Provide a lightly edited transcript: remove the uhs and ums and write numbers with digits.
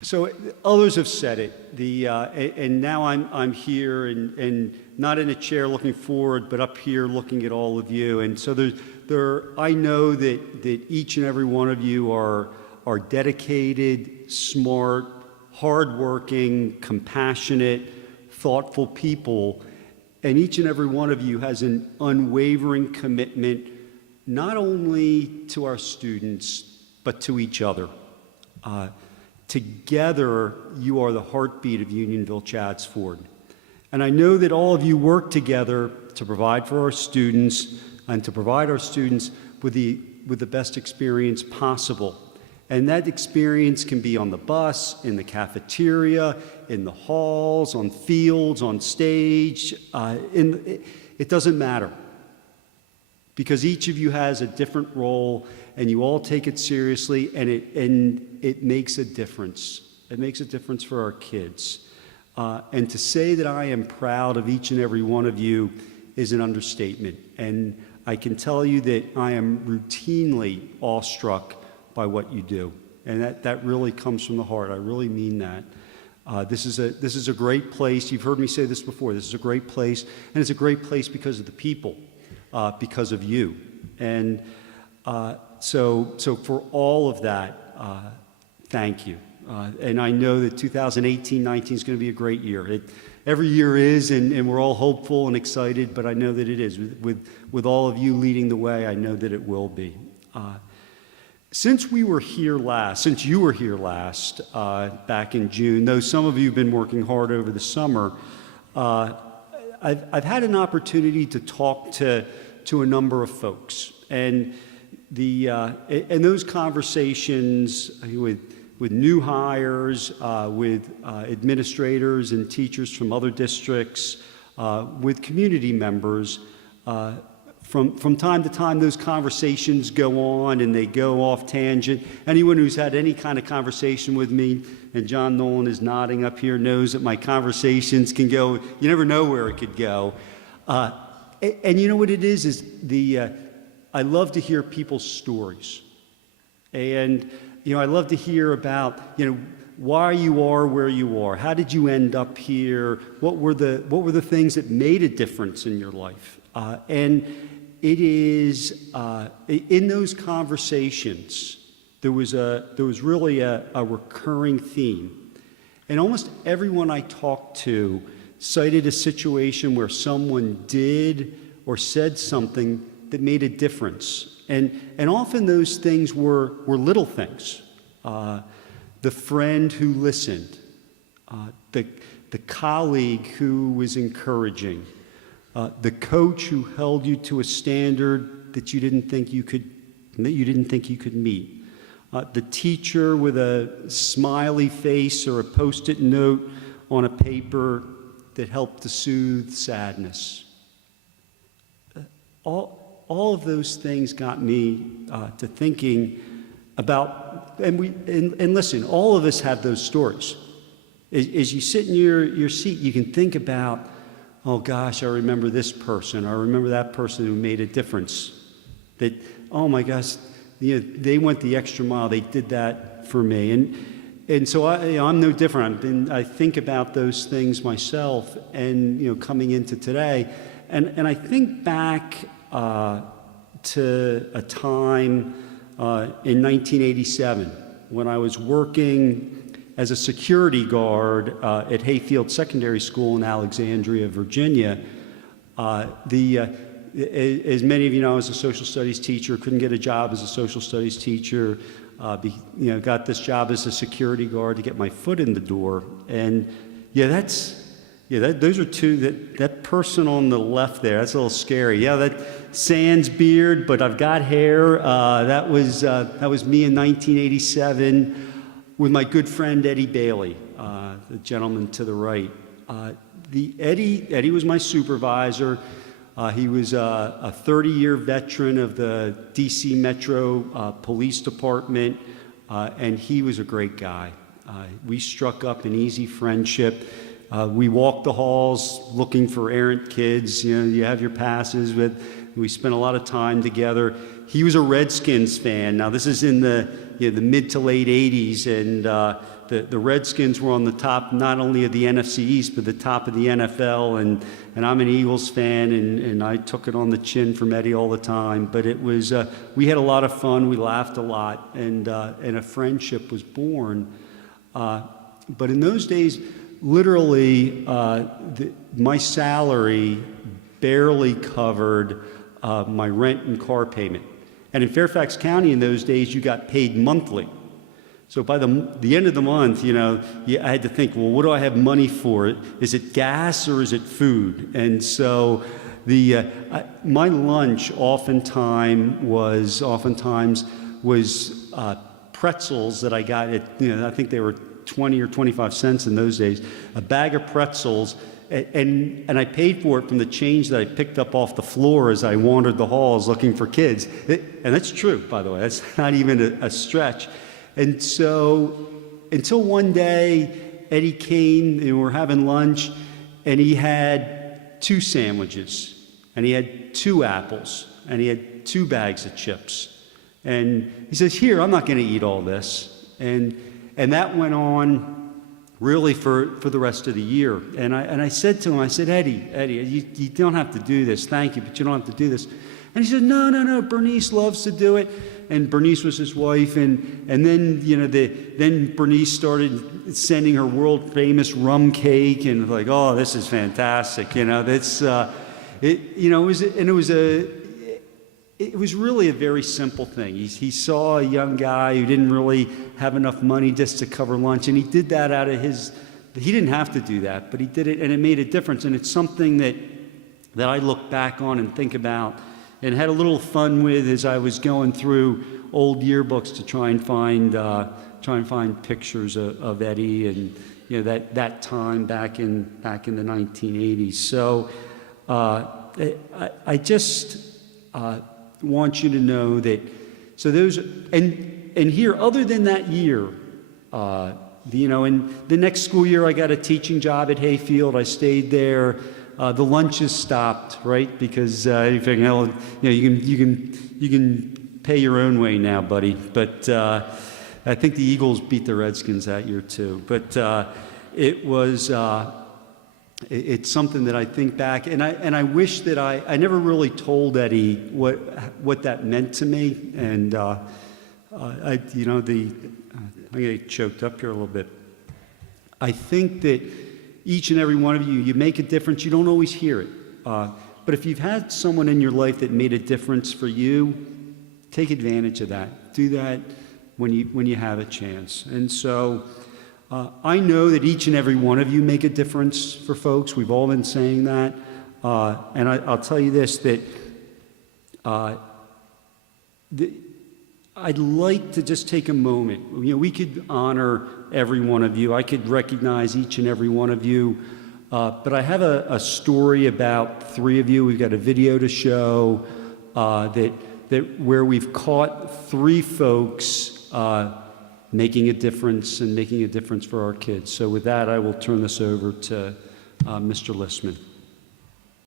So others have said it, and now I'm here and not in a chair looking forward, but up here looking at all of you. And so I know that each and every one of you are dedicated, smart, hardworking, compassionate, thoughtful people. And each and every one of you has an unwavering commitment, not only to our students, but to each other. Together, you are the heartbeat of Unionville-Chadds Ford. And I know that all of you work together to provide for our students and to provide our students with the best experience possible. And that experience can be on the bus, in the cafeteria, in the halls, on fields, on stage. It doesn't matter, because each of you has a different role, and you all take it seriously, and it makes a difference. It makes a difference for our kids. And to say that I am proud of each and every one of you is an understatement. And I can tell you that I am routinely awestruck by what you do. And that really comes from the heart. I really mean that. This is a great place. You've heard me say this before. This is a great place, and it's a great place because of the people, because of you. And so for all of that, thank you. And I know that 2018-19 is going to be a great year. Every year is, and we're all hopeful and excited, but I know that it is. With all of you leading the way, I know that it will be. Since you were here last, back in June, though some of you have been working hard over the summer, I've had an opportunity to talk to a number of folks. And those conversations with new hires, with administrators and teachers from other districts, with community members, from time to time, those conversations go on and they go off tangent. Anyone who's had any kind of conversation with me, and John Nolan is nodding up here, knows that my conversations can go, you never know where it could go. And you know what it is I love to hear people's stories. And, I love to hear about, why you are where you are. How did you end up here? What were the things that made a difference in your life? And it is in those conversations there was really a recurring theme, and almost everyone I talked to cited a situation where someone did or said something that made a difference, and often those things were little things. The friend who listened, the colleague who was encouraging. The coach who held you to a standard that you didn't think you could meet. The teacher with a smiley face or a Post-it note on a paper that helped to soothe sadness. All of those things got me to thinking about, and listen, all of us have those stories. As you sit in your seat, you can think about, oh gosh, I remember this person. I remember that person who made a difference. That, oh my gosh, they went the extra mile. They did that for me. And so I'm no different. I think about those things myself, and coming into today, and I think back to a time in 1987 when I was working as a security guard at Hayfield Secondary School in Alexandria, Virginia. As many of you know, I was a social studies teacher, couldn't get a job as a social studies teacher, got this job as a security guard to get my foot in the door. And those are two, that person on the left there, that's a little scary. Yeah, that sans beard, but I've got hair. That was me in 1987. With my good friend Eddie Bailey, the gentleman to the right. Eddie was my supervisor. He was a 30-year veteran of the DC Metro Police Department, and he was a great guy. We struck up an easy friendship. We walked the halls looking for errant kids. You have your passes with. We spent a lot of time together. He was a Redskins fan. Now, this is in the the mid to late 80s, and the Redskins were on the top not only of the NFC East, but the top of the NFL, and I'm an Eagles fan, and I took it on the chin from Eddie all the time. But it was, we had a lot of fun, we laughed a lot, and a friendship was born. But in those days, literally, my salary barely covered my rent and car payment. And in Fairfax County in those days, you got paid monthly. So by the end of the month, I had to think, well, what do I have money for? Is it gas or is it food? And so my lunch oftentimes was pretzels that I got at, I think they were 20 or 25 cents in those days, a bag of pretzels. And I paid for it from the change that I picked up off the floor as I wandered the halls looking for kids. And that's true, by the way. That's not even a stretch. And so until one day, Eddie came, and we're having lunch, and he had 2 sandwiches, and he had 2 apples, and he had 2 bags of chips. And he says, here, I'm not going to eat all this. And that went on really for the rest of the year. And I said to him, I said, Eddie, you don't have to do this. Thank you, but you don't have to do this. And he said, no, Bernice loves to do it. And Bernice was his wife. And then, then Bernice started sending her world famous rum cake, and like, oh, this is fantastic. It was really a very simple thing. He saw a young guy who didn't really have enough money just to cover lunch, and he did that out of he didn't have to do that, but he did it, and it made a difference. And it's something that I look back on and think about and had a little fun with as I was going through old yearbooks to try and find pictures of Eddie and that time back in the 1980s. So I just want you to know that, so those, and here, other than that year, in the next school year, I got a teaching job at Hayfield. I stayed there. The lunches stopped, right? Because you figure, you can pay your own way now, buddy. But I think the Eagles beat the Redskins that year too. But it was. It's something that I think back, and I wish that I never really told Eddie what that meant to me, and I'm gonna get choked up here a little bit. I think that each and every one of you make a difference. You don't always hear it, but if you've had someone in your life that made a difference for you, take advantage of that. Do that when you have a chance, and so. I know that each and every one of you make a difference for folks. We've all been saying that. And I'll tell you this, that I'd like to just take a moment. We could honor every one of you. I could recognize each and every one of you. But I have a story about 3 of you. We've got a video to show where we've caught 3 folks making a difference for our kids. So with that, I will turn this over to Mr. Listman.